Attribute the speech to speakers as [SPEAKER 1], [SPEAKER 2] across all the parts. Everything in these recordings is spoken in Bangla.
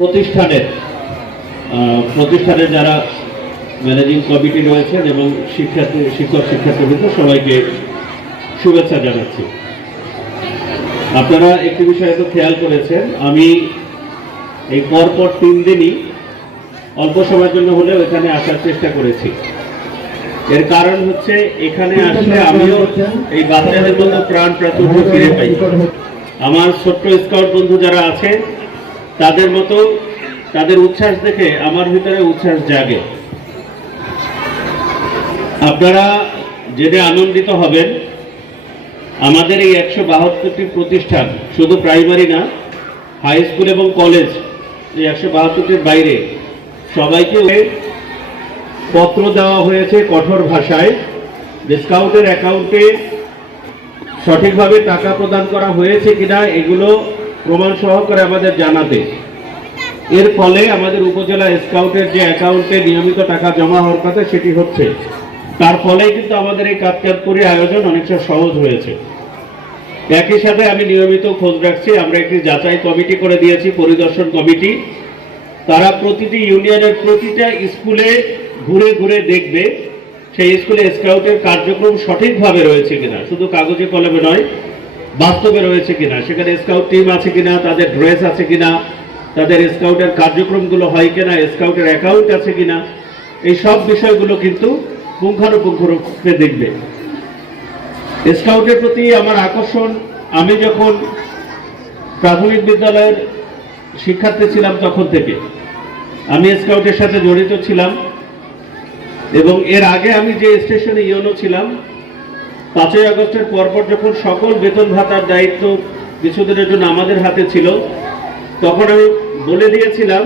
[SPEAKER 1] প্রতিষ্ঠানের প্রতিষ্ঠানের যারা ম্যানেজিং কমিটি রয়েছেন এবং শিক্ষার্থী, শিক্ষক, শিক্ষার্থীবৃন্দ, সবাইকে শুভেচ্ছা জানাচ্ছি। আপনারা একটি বিষয় তো খেয়াল করেছেন, আমি এই পরপর তিন দিনই অল্প সময়ের জন্য হলেও এখানে আসার চেষ্টা করেছি। এর কারণ হচ্ছে এখানে আসলে আমিও এই বাচ্চাদের মতো প্রাণ প্রাচুর্য ফিরে পাই। আমার ছোট্ট স্কাউট বন্ধু যারা আছে তাদের মতো, তাদের উচ্ছ্বাস দেখে আমার ভিতরে উচ্ছ্বাস জাগে। আপনারা জেনে আনন্দিত হবেন। আমাদের এই একশো বাহাত্তরটি প্রতিষ্ঠান, শুধু প্রাইমারি না, হাই স্কুল এবং কলেজ, এই একশো বাহাত্তরটির বাইরে সবাইকে পত্র দেওয়া হয়েছে কঠোর ভাষায়। ডিসকাউন্টের অ্যাকাউন্টে সঠিকভাবে টাকা প্রদান করা হয়েছে কিনা, এগুলো প্রমাণ সহকারে আমাদের জানাতে। এর ফলে আমাদের উপজেলা স্কাউটের যে অ্যাকাউন্টে নিয়মিত টাকা জমা হওয়ার কথা সেটি হচ্ছে। তার ফলে কিন্তু আমাদের এই কাতকাতপুরি আয়োজন অনেকটা সহজ হয়েছে। একই সাথে আমি নিয়মিত খোঁজ রাখছি, আমরা একটি যাচাই কমিটি করে দিয়েছি, পরিদর্শন কমিটি। তারা প্রতিটি ইউনিয়নের প্রতিটা স্কুলে ঘুরে ঘুরে দেখবে, সেই স্কুলে স্কাউটের কার্যক্রম সঠিকভাবে রয়েছে কিনা। শুধু কাগজে কলমে নয় বাস্তবে রয়েছে কিনা, সেখানে স্কাউট টিম আছে কিনা, তাদের ড্রেস আছে কিনা, তাদের স্কাউটের কার্যক্রমগুলো হয় কিনা স্কাউটের অ্যাকাউন্ট আছে কিনা, এই সব বিষয়গুলো কিন্তু পুঙ্খানুপুঙ্খরূপে দেখবে। স্কাউটের প্রতি আমার আকর্ষণ, আমি যখন প্রাথমিক বিদ্যালয়ের শিক্ষার্থী ছিলাম তখন থেকে, আমি স্কাউটের সাথে জড়িত ছিলাম এবং এর আগে আমি যে স্টেশনে ইউনো ছিলাম পাঁচই আগস্টের পরপর যখন সকল বেতন ভাতার দায়িত্ব কিছুদিনের জন্য আমাদের হাতে ছিল, তখন আমি বলে দিয়েছিলাম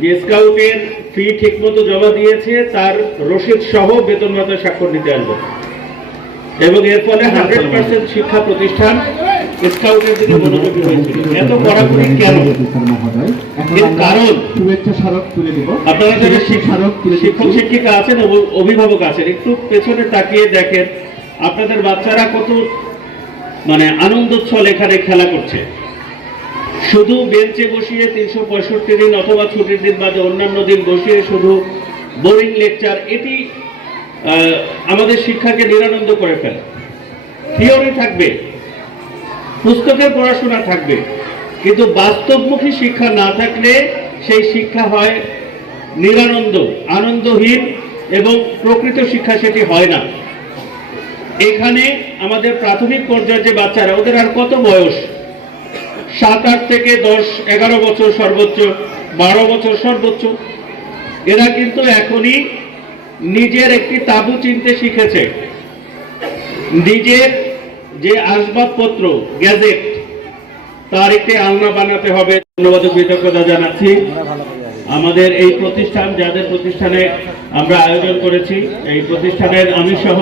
[SPEAKER 1] যে স্কাউটের ফি ঠিকমতো জমা দিয়েছে, তার রসিদ সহ বেতন ভাতা স্বাক্ষর নিতে আসবে। এবং এর ফলে হান্ড্রেড পার্সেন্ট শিক্ষা প্রতিষ্ঠান শিক্ষক শিক্ষক আছেন, অভিভাবক আছেন, একটু পেছনে তাকিয়ে দেখেন আপনাদের বাচ্চারা কত মানে আনন্দ আনন্দোচ্ছল এখানে খেলা করছে। শুধু বেঞ্চে বসিয়ে তিনশো পঁয়ষট্টি দিন অথবা ছুটির দিন বাদে অন্যান্য দিন বসিয়ে শুধু বোরিং লেকচার, এটি আমাদের শিক্ষাকে নিরানন্দ করে ফেলে। থিওরি থাকবে, পুস্তকের পড়াশোনা থাকবে, কিন্তু বাস্তবমুখী শিক্ষা না থাকলে সেই শিক্ষা হয় নিরানন্দ, আনন্দহীন এবং প্রকৃত শিক্ষা সেটি হয় না। এখানে আমাদের প্রাথমিক পর্যায়ে যে বাচ্চারা, ওদের আর কত বয়স? সাত, আট থেকে দশ, এগারো বছর সর্বোচ্চ, বারো বছর সর্বোচ্চ। এরা কিন্তু এখনই নিজের একটি তাবু চিনতে শিখেছে। নিজের যে আসবাবপত্র, গ্যাজেট, তার একটি আলনা বানাতে হবে। ধন্যবাদ কৃতজ্ঞতা জানাচ্ছি। আমাদের এই প্রতিষ্ঠান, যাদের প্রতিষ্ঠানে আমরা আয়োজন করেছি, এই প্রতিষ্ঠানের আমি সহ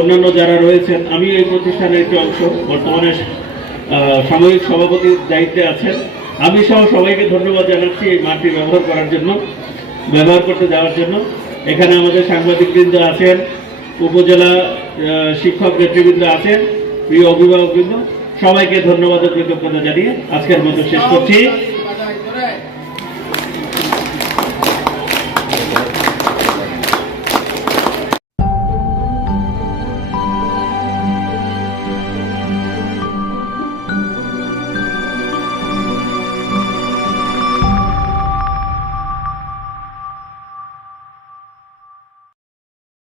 [SPEAKER 1] অন্যান্য যারা রয়েছেন, আমি এই প্রতিষ্ঠানের একটি অংশ, বর্তমানে সাময়িক সভাপতির দায়িত্বে আছেন। আমি সহ সবাইকে ধন্যবাদ জানাচ্ছি এই মাঠটি ব্যবহার করার জন্য, ব্যবহার করতে যাওয়ার জন্য। এখানে আমাদের সাংবাদিকবৃন্দ আছেন, উপজেলা শিক্ষক নেতৃবৃন্দ আছেন, প্রিয় অভিভাবকবৃন্দ, সবাইকে ধন্যবাদ কৃতজ্ঞতা জানিয়ে আজকের মতো শেষ করছি।